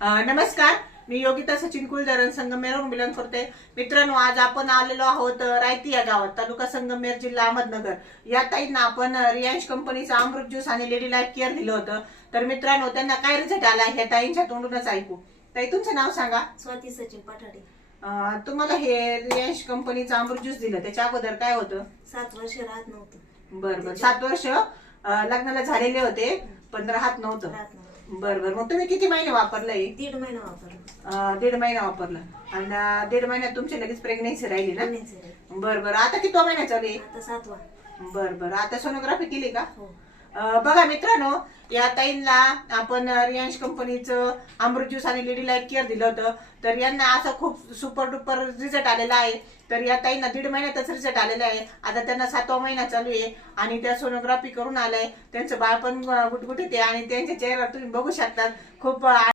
नमस्कार, मी योगिता सचिन कुलधरण संगमेरवरून बिलॉंग करते. मित्रांनो, आज आपण आलेलो आहोत रायती या गावात, तालुका संगमेर, जिल्हा अहमदनगर. या ताईंना आपण रियांश कंपनीचा अमृत ज्यूस आणि लेडी लाईफ केअर दिलं होतं. तर मित्रांनो, त्यांना काय रिझल्ट आला हे ताईंच्या तोंडूनच ऐकू. ताई, तुमचं नाव सांगा. स्वाती सचिन पठाडे. तुम्हाला हे रियांश कंपनीचं अमृत ज्यूस दिलं, त्याच्या अगोदर काय होतं? 7 वर्ष राहत नव्हतं. बरं 7 वर्ष लग्नाला झालेले होते, पण राहत नव्हतं. बरं मग तुम्ही किती महिने वापरलंय? 1.5 महिना वापरला. 1.5 महिना वापरला. आणि 1.5 महिन्यात तुमची लगेच प्रेग्नेन्सी राहिली ना? महिन्याचे. बरं आता किती महिना चालू आहे? आता 7वा. बरं आता सोनोग्राफी केली का? हो. बघा मित्रांनो, या ताईंना आपण रियांश कंपनीचं अमृत ज्यूस आणि लेडी लाईफ केअर दिलं होतं. तर यांना असं खूप सुपर डुपर रिझल्ट आलेला आहे. तर या ताईंना 1.5 महिन्यातच रिझल्ट आलेला आहे. आता त्यांना 7वा महिना चालू आहे आणि त्या सोनोग्राफी करून आलाय. त्यांचं बाळ पण गुटगुटीत आहे आणि त्यांच्या चेहऱ्यावर तुम्ही बघू शकता खूप